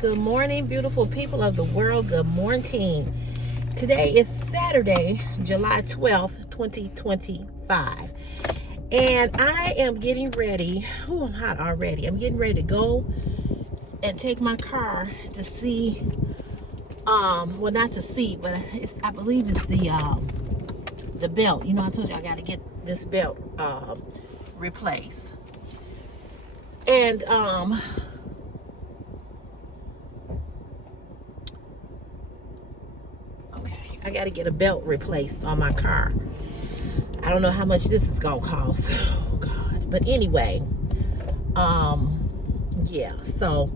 Good morning, beautiful people of the world. Good morning. Today is Saturday, July 12th, 2025. And I am getting ready. Oh, I'm hot already. I'm getting ready to go and take my car to see, well, not to see, but I believe it's the belt. You know, I told you I got to get this belt replaced. And I got to get a belt replaced on my car. I don't know how much this is gonna cost. Oh God. But anyway, yeah, so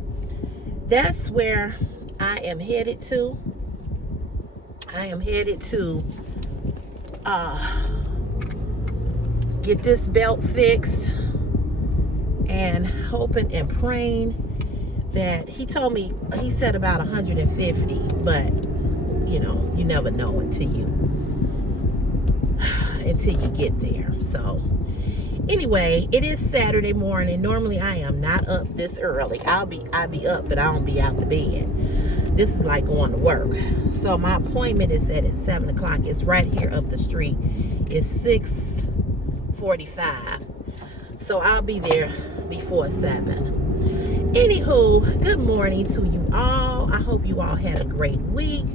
that's where I am headed to. I am headed to get this belt fixed, and hoping and praying that he said about 150, but you know, you never know until you get there. So anyway, it is Saturday morning. Normally I am not up this early. I'll be up, but I don't be out the bed. This is like going to work. So my appointment is at 7 o'clock. It's right here up the street. It's 6:45. So I'll be there before 7. Anywho, good morning to you all. I hope you all had a great week.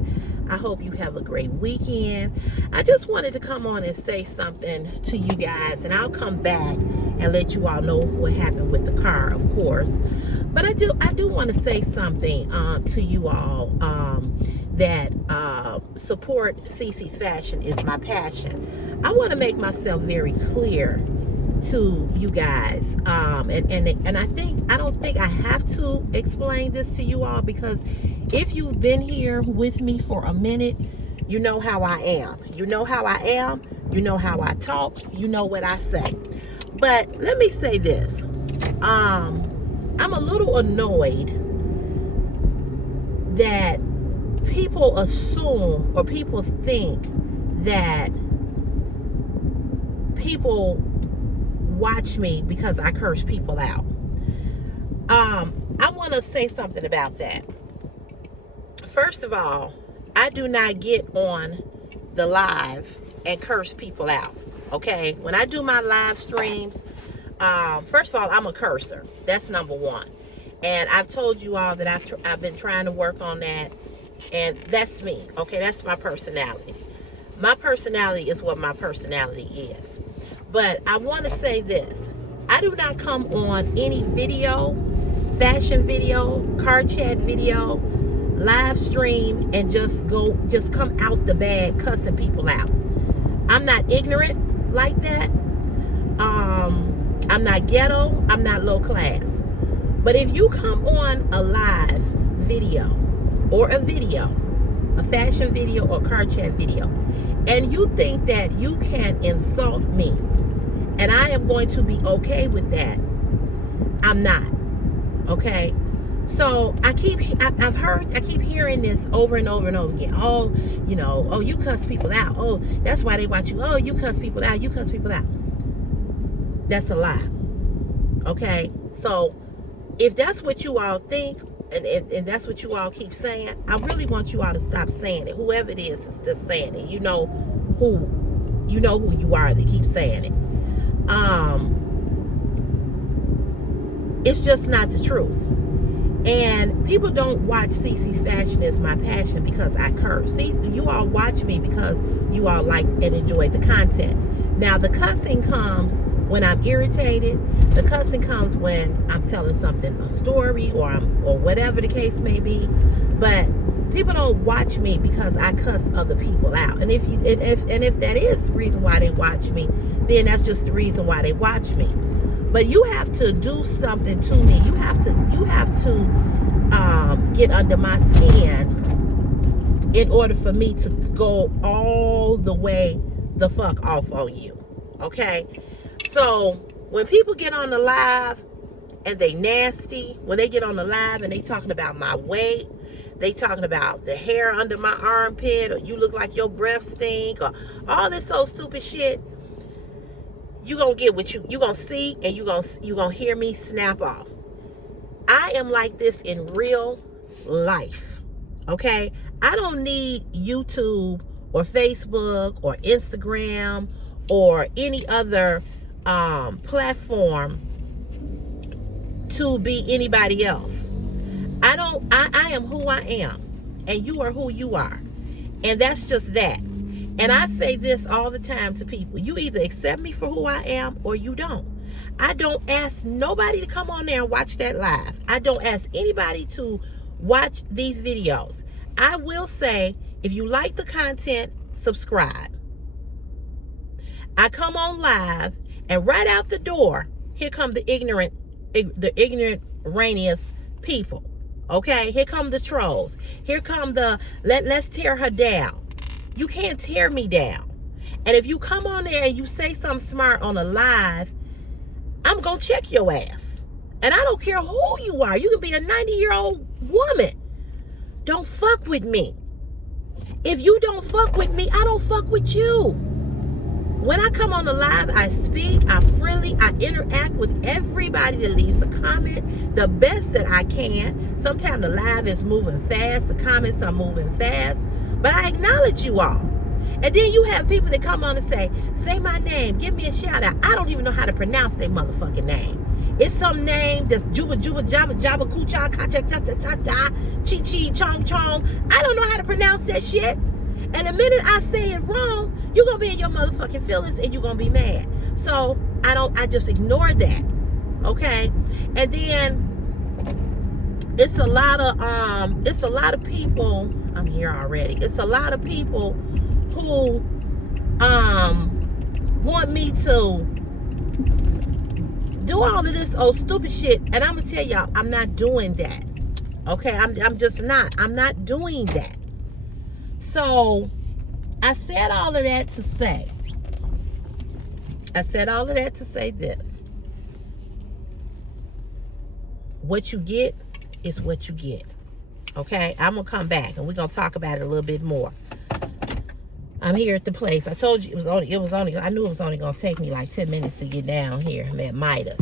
I hope you have a great weekend. I just wanted to come on and say something to you guys, and I'll come back and let you all know what happened with the car, of course. But I do want to say something to you all that support Cece's fashion is my passion. I want to make myself very clear to you guys, and I don't think I have to explain this to you all, because if you've been here with me for a minute, you know how I am. You know how I am. You know how I talk. You know what I say. But let me say this. I'm a little annoyed that people assume or people think that people watch me because I curse people out. I want to say something about that. First of all, I do not get on the live and curse people out. Okay, when I do my live streams, first of all, I'm a cursor. That's number one, and I've told you all that I've been trying to work on that, and that's me. Okay, that's my personality. My personality is what my personality is. But I want to say this: I do not come on any video, fashion video, car chat video, live stream, and just come out the bag cussing people out. I'm not ignorant like that. I'm not ghetto. I'm not low class. But if you come on a live video or a fashion video or car chat video, and you think that you can insult me and I am going to be okay with that, I'm not. Okay? So I keep hearing this over and over and over again. Oh, you know, oh, you cuss people out. Oh, that's why they watch you. Oh, you cuss people out. You cuss people out. That's a lie. Okay? So if that's what you all think, and that's what you all keep saying, I really want you all to stop saying it. Whoever it is just saying it. You know who you are that keeps saying it. It's just not the truth. And people don't watch Cece's fashion as my passion because I curse. See, you all watch me because you all like and enjoy the content. Now, the cussing comes when I'm irritated. The cussing comes when I'm telling something, a story, or whatever the case may be. But people don't watch me because I cuss other people out. And if that is the reason why they watch me, then that's just the reason why they watch me. But you have to do something to me. You have to get under my skin in order for me to go all the way the fuck off on you. Okay? So when people get on the live and they nasty, when they get on the live and they talking about my weight, they talking about the hair under my armpit, or you look like your breath stink, or all this old stupid shit, you gonna get what you gonna see, and you gonna hear me snap off. I am like this in real life. Okay? I don't need YouTube or Facebook or Instagram or any other platform to be anybody else. I am who I am, and you are who you are. And that's just that. And I say this all the time to people. You either accept me for who I am or you don't. I don't ask nobody to come on there and watch that live. I don't ask anybody to watch these videos. I will say, if you like the content, subscribe. I come on live, and right out the door, here come the ignorant erroneous people. Okay? Here come the trolls. Here come the let's tear her down. You can't tear me down. And if you come on there and you say something smart on a live, I'm going to check your ass. And I don't care who you are. You can be a 90-year-old woman. Don't fuck with me. If you don't fuck with me, I don't fuck with you. When I come on the live, I speak, I'm friendly, I interact with everybody that leaves a comment the best that I can. Sometimes the live is moving fast, the comments are moving fast, but I acknowledge you all. And then you have people that come on and say my name, give me a shout out. I don't even know how to pronounce their motherfucking name. It's some name that's Juba Jabba Jabba Kucha Kacha Cha Cha Cha Cha Chi Chi Chong Chong. I don't know how to pronounce that shit. And the minute I say it wrong, you're gonna be in your motherfucking feelings and you're gonna be mad. So I just ignore that. Okay? And then it's a lot of people, I'm here already. It's a lot of people who want me to do all of this old stupid shit, and I'm gonna tell y'all, I'm not doing that. Okay? I'm just not. I'm not doing that. So, I said all of that to say this. What you get is what you get. Okay? I'm going to come back and we're going to talk about it a little bit more. I'm here at the place. I told you I knew it was only going to take me like 10 minutes to get down here. I'm at Midas.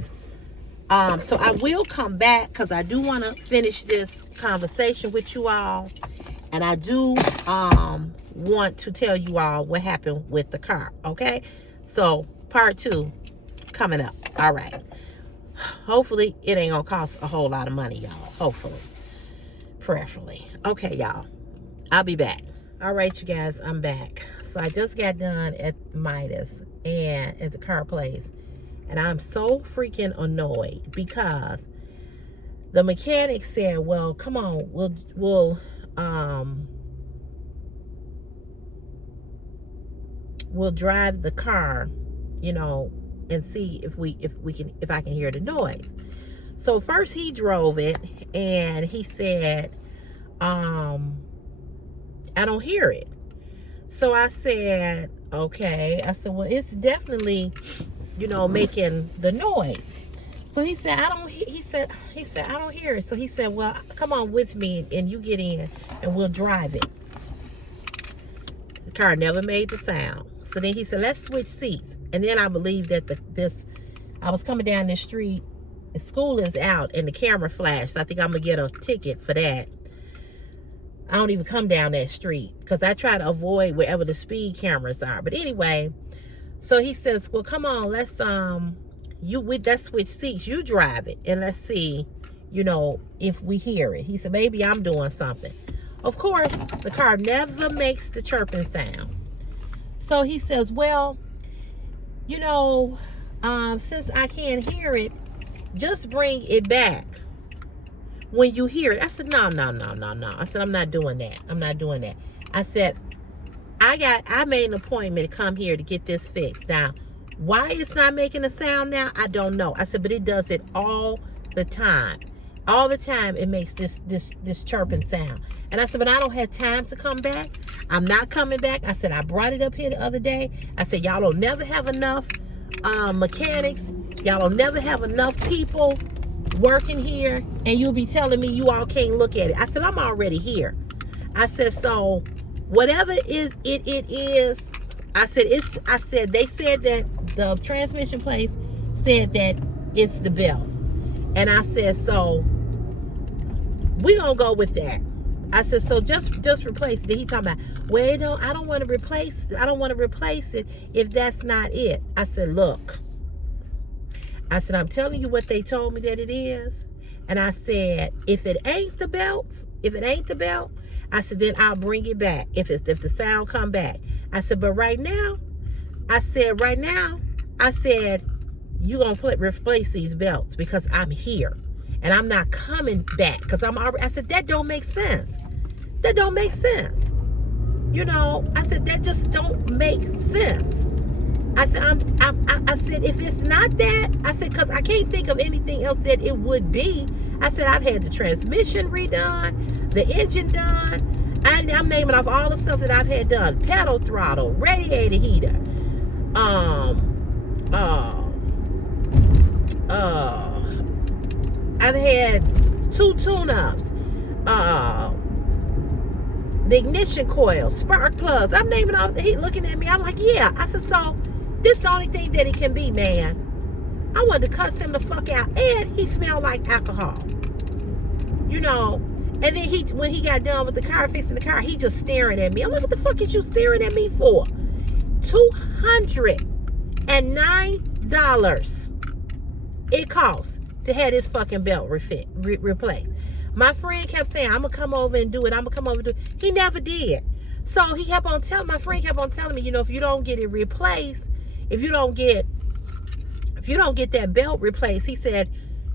So I will come back because I do want to finish this conversation with you all. And I do want to tell you all what happened with the car, okay? So, part 2 coming up. All right. Hopefully, it ain't going to cost a whole lot of money, y'all. Hopefully. Prayerfully. Okay, y'all. I'll be back. All right, you guys. I'm back. So, I just got done at Midas and at the car place. And I'm so freaking annoyed because the mechanic said, well, come on, we'll drive the car, and see if I can hear the noise. So first he drove it and he said, I don't hear it. So I said, okay. I said, well, it's definitely, making the noise. So he said, I don't hear it. So he said, well, come on with me and you get in and we'll drive it. The car never made the sound. So then he said, let's switch seats. And then I believe that I was coming down this street, and school is out and the camera flashed. So I think I'm going to get a ticket for that. I don't even come down that street because I try to avoid wherever the speed cameras are. But anyway, so he says, well, come on, let's switch seats. You drive it and let's see, if we hear it. He said, maybe I'm doing something. Of course, the car never makes the chirping sound. So he says, well, since I can't hear it, just bring it back when you hear it. I said, no. I said, I'm not doing that. I said, I made an appointment to come here to get this fixed. Now, why it's not making a sound now, I don't know. I said, but it does it all the time. All the time it makes this chirping sound. And I said, but I don't have time to come back. I'm not coming back. I said, I brought it up here the other day. I said, y'all don't never have enough mechanics. Y'all don't never have enough people working here. And you'll be telling me you all can't look at it. I said, I'm already here. I said, so whatever it is, I said, they said that the transmission place said that it's the belt. And I said, so we gonna go with that. I said, so just replace it. Then he talking about, well, I don't want to replace it if that's not it. I said, look, I said, I'm telling you what they told me that it is. And I said, if it ain't the belt, I said, then I'll bring it back. If the sound come back. I said, but right now, you gonna replace these belts because I'm here. And I'm not coming back because I said, that don't make sense. That don't make sense. You know, I said, that just don't make sense. I said, I said, if it's not that, I said, because I can't think of anything else that it would be. I said, I've had the transmission redone, the engine done. I'm naming off all the stuff that I've had done. Pedal throttle, radiator heater, I've had 2 tune-ups, the ignition coil, spark plugs. I'm naming off. He looking at me. I'm like, yeah. I said, so this is the only thing that it can be, man. I wanted to cuss him the fuck out, and he smelled like alcohol. You know. And then when he got done with the car, fixing the car, he just staring at me. I'm like, what the fuck is you staring at me for? $209 it costs to have this fucking belt replaced. My friend kept saying, I'm gonna come over and do it. He never did. So my friend kept on telling me, you know, if you don't get it replaced, if you don't get that belt replaced, he said,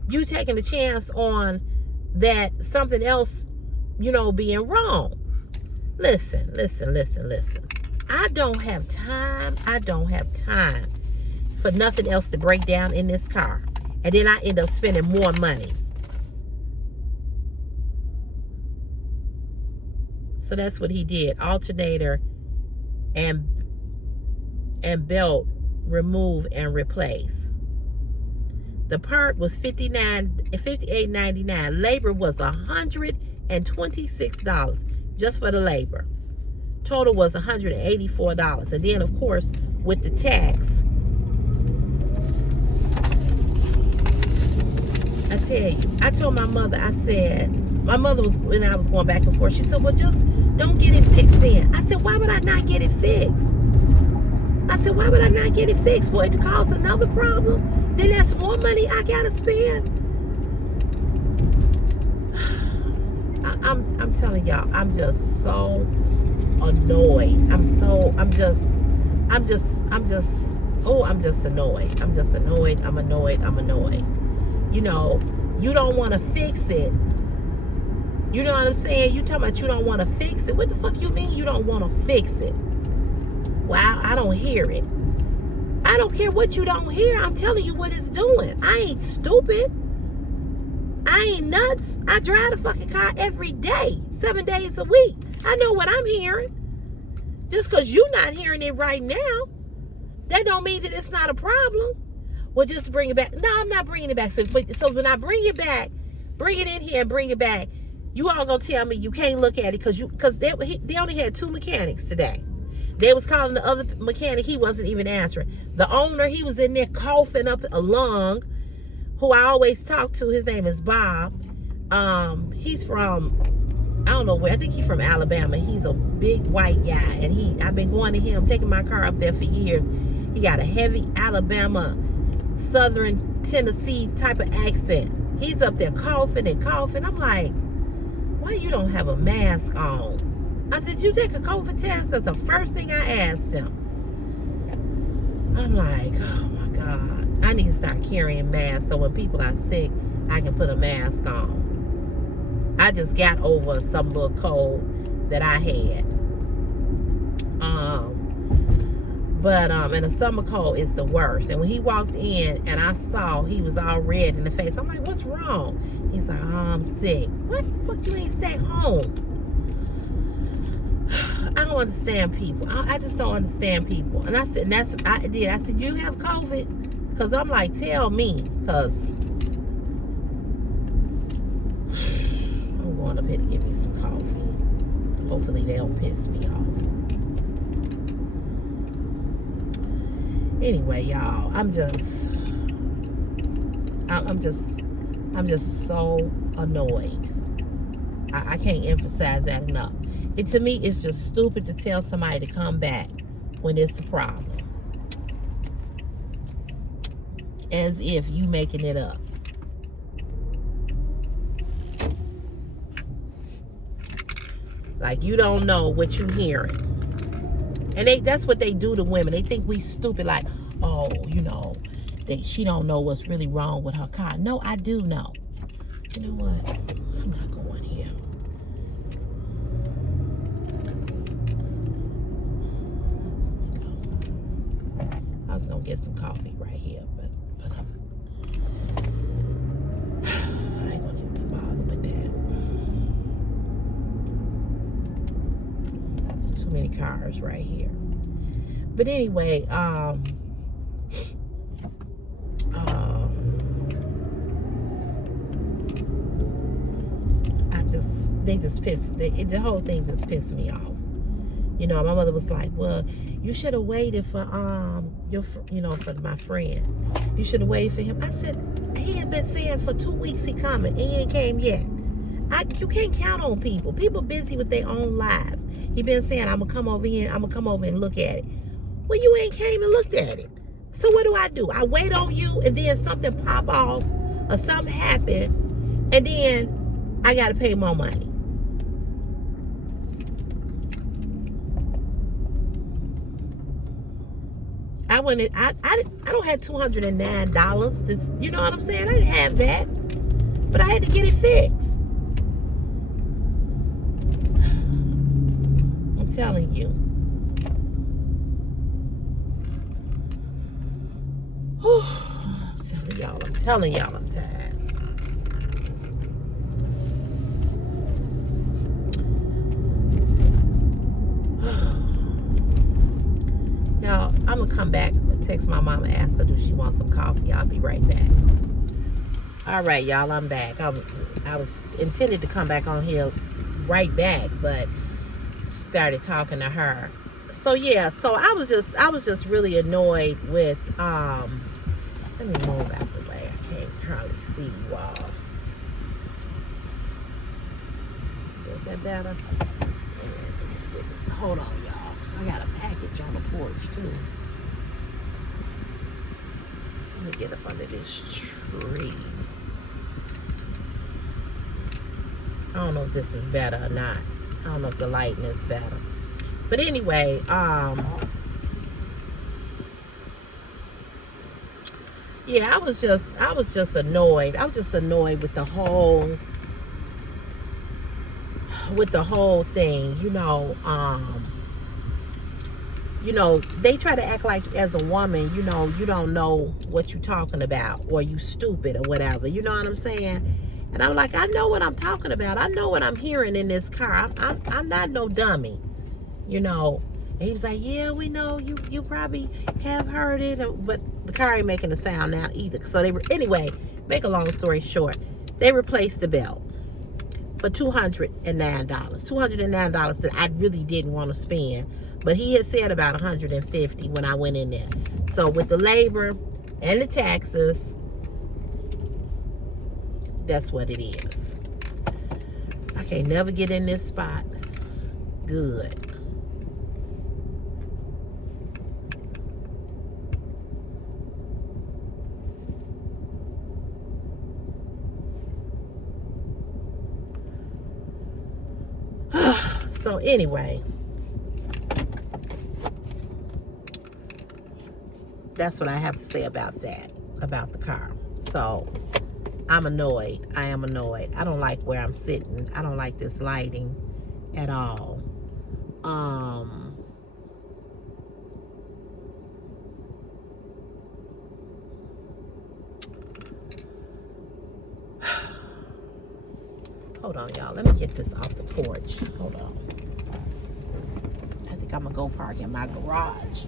you taking a chance on that something else, you know, being wrong. Listen. I don't have time for nothing else to break down in this car. And then I end up spending more money. So that's what he did. Alternator and belt remove and replace. The part was $58.99. Labor was $126 just for the labor. Total was $184. And then, of course, with the tax, I tell you, I told my mother, my mother was, when I was going back and forth, she said, well, just don't get it fixed then. I said, why would I not get it fixed? For it to cause another problem? Then that's more money I gotta spend. I'm telling y'all, I'm just so annoyed. I'm just annoyed. I'm annoyed. You know, you don't want to fix it. You know what I'm saying? You talking about you don't want to fix it. What the fuck you mean you don't want to fix it? Well, I don't hear it. I don't care what you don't hear. I'm telling you what it's doing. I ain't stupid. I ain't nuts. I drive the fucking car every day, 7 days a week. I know what I'm hearing. Just because you're not hearing it right now, that don't mean that it's not a problem. Well, just bring it back. No, I'm not bringing it back. So when I bring it back, bring it in here and bring it back, you all gonna tell me you can't look at it because they only had 2 mechanics today. They was calling the other mechanic. He wasn't even answering. The owner, he was in there coughing up a lung, who I always talk to. His name is Bob. He's from, I don't know where. I think he's from Alabama. He's a big white guy. And I've been going to him, taking my car up there for years. He got a heavy Alabama, Southern Tennessee type of accent. He's up there coughing and coughing. I'm like, why you don't have a mask on? I said, you take a COVID test? That's the first thing I asked him. I'm like, oh my God. I need to start carrying masks so when people are sick, I can put a mask on. I just got over some little cold that I had. And the summer cold is the worst. And when he walked in and I saw he was all red in the face, I'm like, what's wrong? He's like, oh, I'm sick. What the fuck, you ain't stay home? I don't understand people. I just don't understand people. And I said, I said, you have COVID? Because I'm like, tell me. Because I'm going up here to get me some coffee. Hopefully they don't piss me off. Anyway, y'all, I'm just so annoyed. I can't emphasize that enough. To me, it's just stupid to tell somebody to come back when it's a problem. As if you making it up. Like you don't know what you hearing. And that's what they do to women. They think we stupid, like, oh, she don't know what's really wrong with her car. No, I do know. You know what? I'm not going here. I was gonna get some coffee right here, but I ain't gonna even be bothered with that. There's too many cars right here. But anyway, the whole thing just pissed me off. My mother was like, well, you should have waited for for my friend. You should have waited for him. I said, he had been saying for 2 weeks he coming, and he ain't came yet. You can't count on people. People busy with their own lives. He been saying, I'm gonna come over here, I'm gonna come over and look at it. Well, you ain't came and looked at it. So what do? I wait on you, and then something pop off, or something happen, and then I gotta pay more money. I don't have $209. You know what I'm saying? I didn't have that, but I had to get it fixed. I'm telling you. I'm telling y'all I'm tired. Y'all, I'm gonna come back, text my mama, ask her, do she want some coffee? I'll be right back. All right, y'all, I'm back. I was intended to come back on here right back, but started talking to her. So yeah, so I was just really annoyed with let me move out the way. I can't hardly see you all. Is that better? Yeah, let me see. Hold on, y'all. I got a package on the porch too. Let me get up under this tree. I don't know if this is better or not. I don't know if the lighting is better. But anyway, yeah, I was just annoyed. I was just annoyed with the whole thing, they try to act like as a woman, you don't know what you're talking about, or you stupid or whatever. You know what I'm saying? And I'm like, I know what I'm talking about. I know what I'm hearing in this car. I'm not no dummy, And he was like, yeah, we know you probably have heard it, but the car ain't making a sound now either. So anyway, make a long story short, they replaced the belt for $209. $209 that I really didn't want to spend. But he had said about $150 when I went in there. So with the labor and the taxes, that's what it is. I can't never get in this spot. Good. So anyway, that's what I have to say about that, about the car. So I'm annoyed. I am annoyed. I don't like where I'm sitting. I don't like this lighting at all. Hold on, y'all. Let me get this off the porch. Hold on. I think I'm gonna go park in my garage.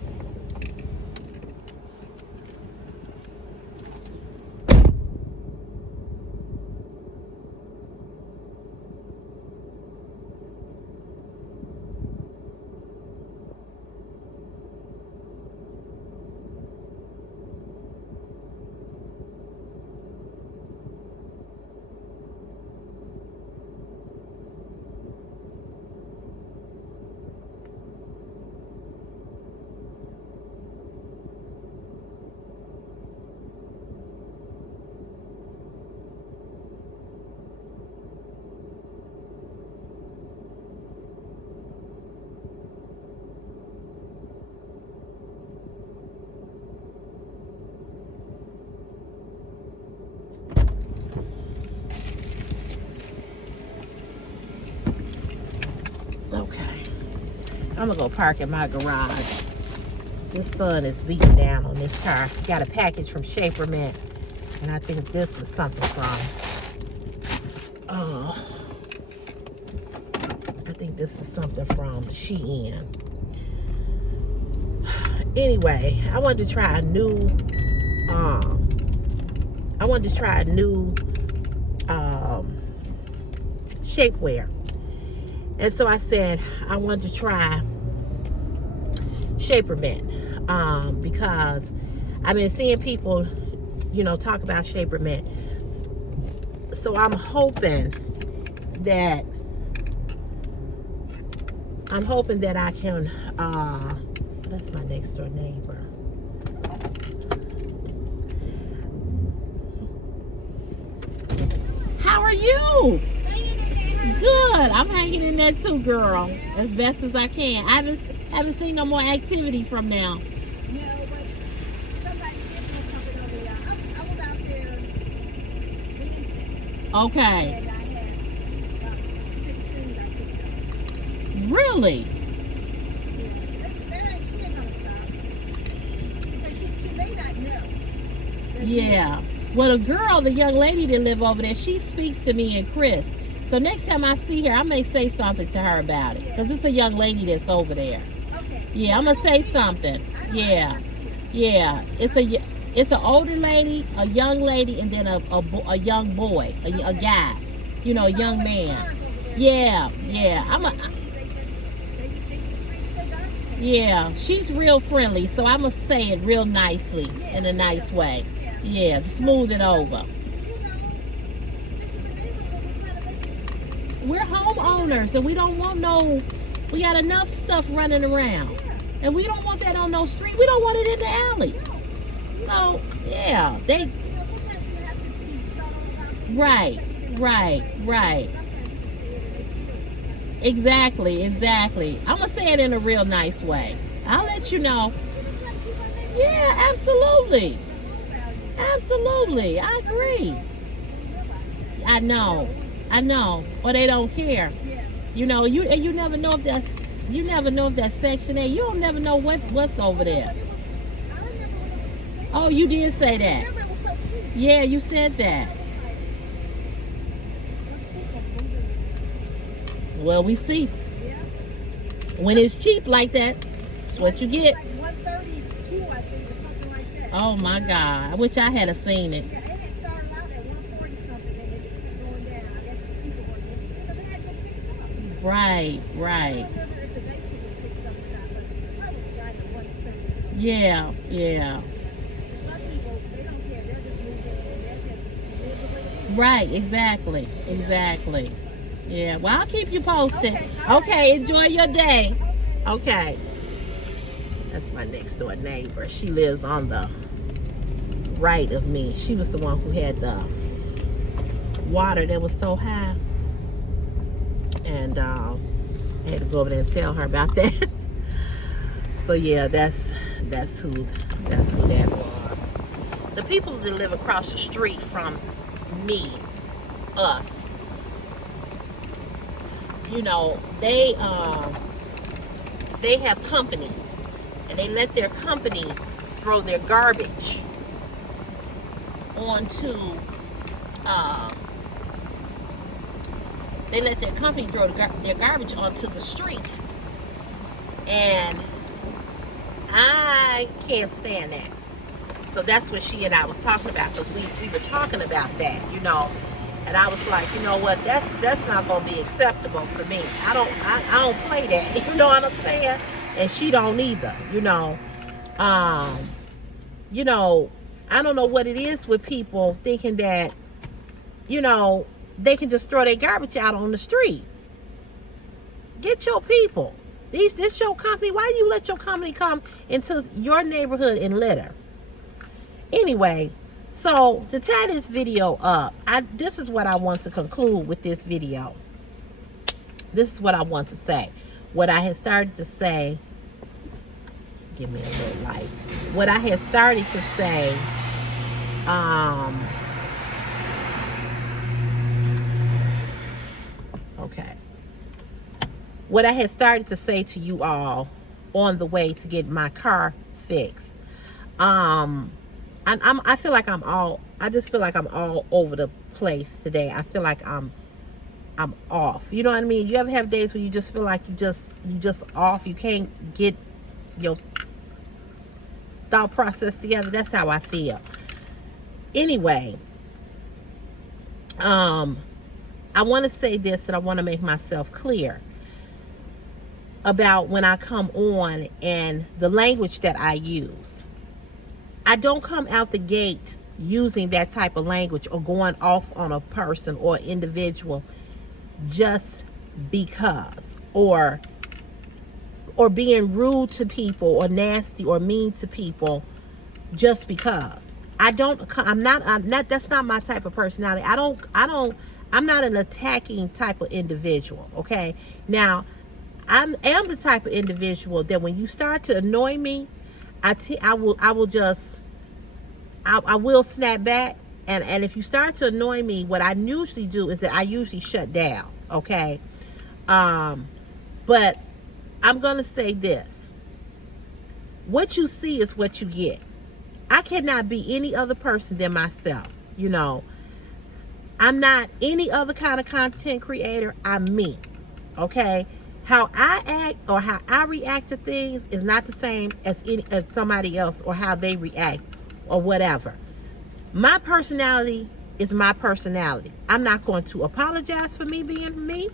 Okay. I'm gonna go park in my garage. This sun is beating down on this car. Got a package from Shaper Mint, and I think this is something from I think this is something from Shein. Anyway, I wanted to try a new shapewear. And so I said I wanted to try Shaper Mint because I've been seeing people, talk about Shaper Mint. So I'm hoping that I can that's my next door neighbor. How are you? Good. I'm hanging in there too, girl, as best as I can. I haven't seen no more activity from now. No, but somebody did do something over there. I was out there Wednesday. Okay. And I had about 16 I picked up. Really? Yeah. She ain't gonna stop. Because she may not know. Yeah. Well, the young lady that live over there, she speaks to me and Chris. So next time I see her, I may say something to her about it. Because it's a young lady that's over there. Okay. Yeah, I'm going to say something. Yeah. Yeah. It's an older lady, a young lady, and then a young boy, a guy. A young man. Yeah. Yeah. Yeah, she's real friendly, so I'm going to say it real nicely, in a nice way. Yeah, smooth it over. We're homeowners, and we don't want we got enough stuff running around. And we don't want that on no street. We don't want it in the alley. So, yeah, Right. Exactly. I'm going to say it in a real nice way. I'll let you know. Yeah, absolutely. Absolutely. I agree. I know. Or they don't care. You never know if that's Section 8. You don't never know what's over there. Oh, you did say that. Yeah, you said that. Well, we see. When it's cheap like that, that's what you get. Like 132, I think, or something like that. Oh my God! I wish I had seen it. Yeah, it had started out at 140 something, and it just kept going down. I guess the people were because they had to get fixed up. Right. I don't remember if the basement was fixed up or not, but probably the guy that 130 something. Yeah. Some people, they don't care. They'll just move in and they'll just live the way it is. Right. Exactly. Yeah. Well, I'll keep you posted. Okay. Enjoy your day. Okay. That's my next door neighbor. She lives on the right of me. She was the one who had the water that was so high. And I had to go over there and tell her about that. So yeah, that's who that was. The people that live across the street from me, us, they have company, and they let their company throw their garbage onto their garbage onto the street, and I can't stand that. So that's what she and I was talking about, because we were talking about that, and I was like, you know what, that's not gonna be acceptable for me. I don't play that, you know what I'm saying? And she don't either, I don't know what it is with people thinking that, they can just throw their garbage out on the street. Get your people. This your company. Why do you let your company come into your neighborhood and litter? Anyway, so to tie this video up, this is what I want to conclude with this video. This is what I want to say. What I had started to say, give me a little light. What I had started to say, okay. what I had started to say to you all on the way to get my car fixed. I feel like I just feel like I'm all over the place today. I feel like I'm off. You know what I mean? You ever have days where you just feel like you just off? You can't get your thought process together. That's how I feel. Anyway, I want to say this, and I want to make myself clear about when I come on and the language that I use. I don't come out the gate using that type of language or going off on a person or individual just because, or being rude to people or nasty or mean to people just because. I'm not, that's not my type of personality. I'm not an attacking type of individual, okay? Now, I am the type of individual that when you start to annoy me, I will snap back. And if you start to annoy me, what I usually do is that I usually shut down, okay? But I'm going to say this. What you see is what you get. I cannot be any other person than myself, you know. I'm not any other kind of content creator. I'm me, okay? How I act or how I react to things is not the same as somebody else, or how they react or whatever. My personality is my personality. I'm not going to apologize for me being me.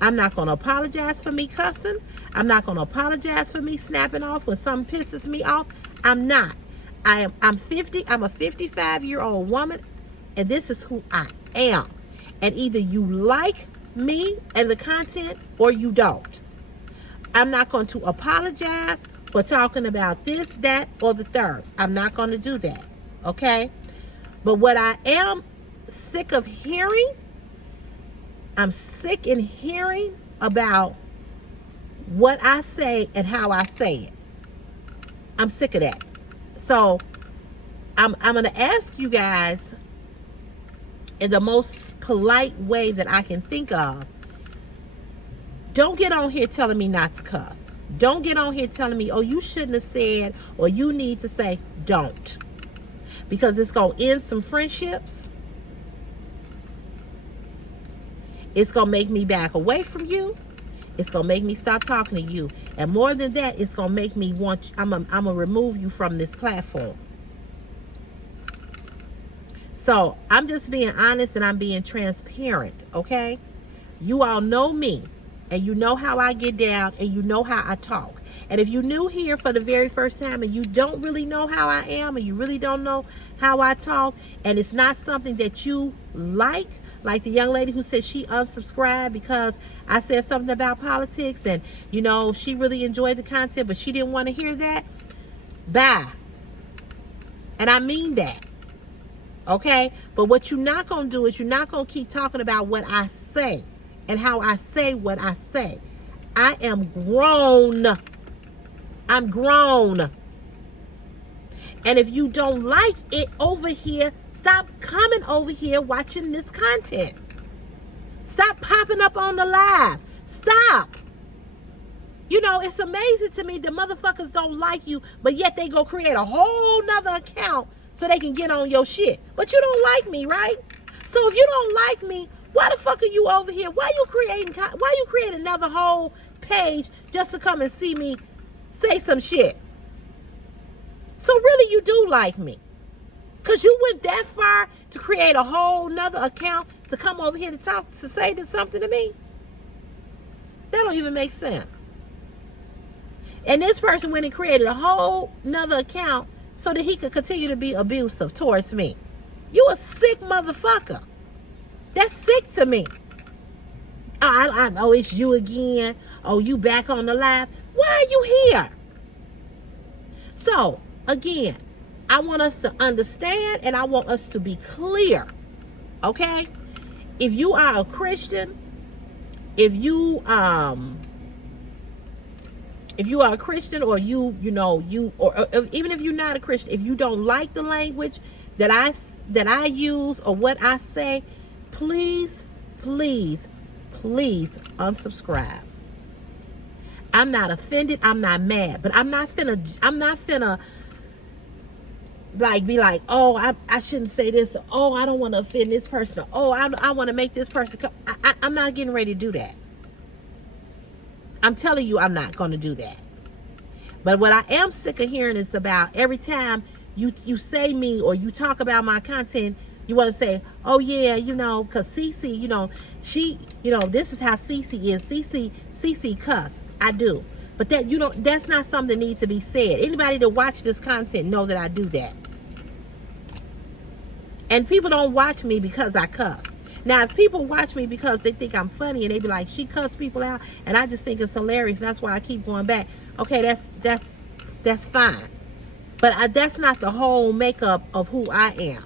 I'm not going to apologize for me cussing. I'm not going to apologize for me snapping off when something pisses me off. I'm not. I'm 50. I'm a 55-year-old woman, and this is who I am. And either you like me and the content or you don't. I'm not going to apologize for talking about this, that, or the third. I'm not going to do that. Okay? But what I am sick of hearing, I'm sick in hearing about what I say and how I say it. I'm sick of that. So I'm going to ask you guys in the most polite way that I can think of. Don't get on here telling me not to cuss. Don't get on here telling me, oh, you shouldn't have said, or you need to say. Don't. Because it's going to end some friendships. It's going to make me back away from you. It's going to make me stop talking to you. And more than that, it's going to make me want, I'm going to remove you from this platform. So I'm just being honest and I'm being transparent, okay? You all know me, and you know how I get down, and you know how I talk. And if you're new here for the very first time and you don't really know how I am, and you really don't know how I talk, and it's not something that you like the young lady who said she unsubscribed because I said something about politics, and you know she really enjoyed the content but she didn't want to hear that, bye. And I mean that, okay? But what you're not going to do is you're not going to keep talking about what I say and how I say what I say. I am grown. I'm grown. And if you don't like it over here, stop coming over here watching this content. Stop popping up on the live. Stop. You know, it's amazing to me that motherfuckers don't like you, but yet they go create a whole nother account so they can get on your shit. But you don't like me, right? So if you don't like me, why the fuck are you over here? Why you create another whole page just to come and see me say some shit? So really you do like me. Because you went that far to create a whole nother account to come over here to say something to me? That don't even make sense. And this person went and created a whole nother account so that he could continue to be abusive towards me. You a sick motherfucker. That's sick to me. Oh, I know it's you again. Oh, you back on the live. Why are you here? So, again, I want us to understand and I want us to be clear. Okay? If you are a Christian, if you are a Christian, or even if you're not a Christian, if you don't like the language that I use or what I say, please unsubscribe. I'm not offended. I'm not mad. But I'm not finna like be like, oh, I shouldn't say this. Or, oh, I don't want to offend this person. Or, oh, I want to make this person come. I'm not getting ready to do that. I'm telling you, I'm not going to do that. But what I am sick of hearing is about every time you say me or you talk about my content, you want to say, oh yeah, because Cece, she, this is how Cece is. Cece cuss. I do. But that's not something that needs to be said. Anybody that watch this content know that I do that. And people don't watch me because I cuss. Now, if people watch me because they think I'm funny and they be like, she cuss people out, and I just think it's hilarious, that's why I keep going back. Okay, that's fine. But that's not the whole makeup of who I am.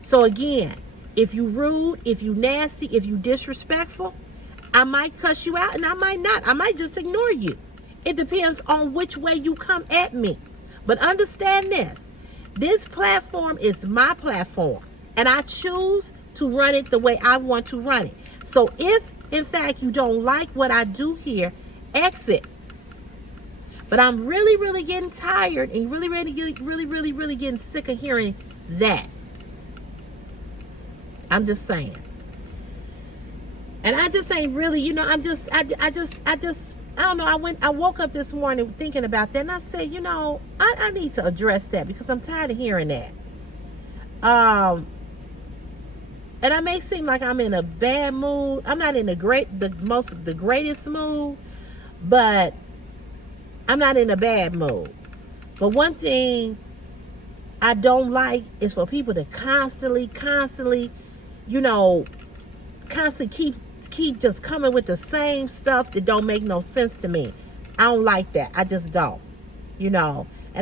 So again, if you rude, if you nasty, if you disrespectful, I might cuss you out and I might not. I might just ignore you. It depends on which way you come at me. But understand this. This platform is my platform. And I choose to run it the way I want to run it. So if, in fact, you don't like what I do here, exit. But I'm really, really getting tired and really getting sick of hearing that. I'm just saying. And I just ain't really, I don't know. I woke up this morning thinking about that, and I said, I need to address that because I'm tired of hearing that. And I may seem like I'm in a bad mood. I'm not in the greatest mood, but I'm not in a bad mood. But one thing I don't like is for people to constantly, keep just coming with the same stuff that don't make no sense to me. I don't like that. I just don't. And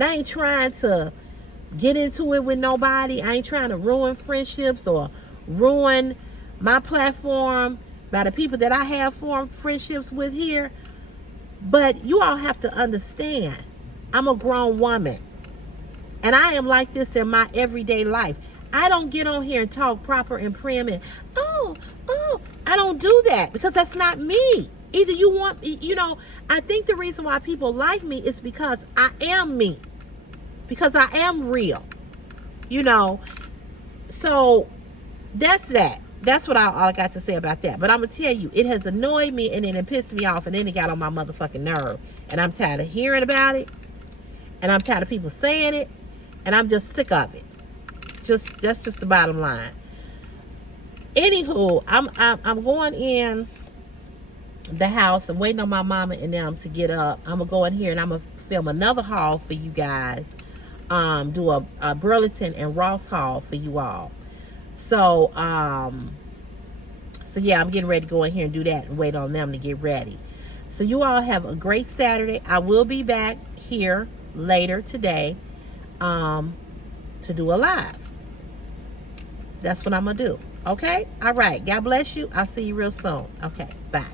I ain't trying to get into it with nobody. I ain't trying to ruin friendships or ruin my platform by the people that I have formed friendships with here. But you all have to understand, I'm a grown woman. And I am like this in my everyday life. I don't get on here and talk proper and prim and, I don't do that because that's not me. Either you want, I think the reason why people like me is because I am me. Because I am real. So that's that. That's what all I got to say about that. But I'm going to tell you, it has annoyed me and then it pissed me off and then it got on my motherfucking nerve. And I'm tired of hearing about it. And I'm tired of people saying it. And I'm just sick of it. That's just the bottom line. Anywho, I'm going in the house. I'm waiting on my mama and them to get up. I'm going to go in here and I'm going to film another haul for you guys. Do a Burlington and Ross haul for you all. So yeah, I'm getting ready to go in here and do that and wait on them to get ready. So you all have a great Saturday. I will be back here later today to do a live. That's what I'm going to do. Okay? All right. God bless you. I'll see you real soon. Okay. Bye.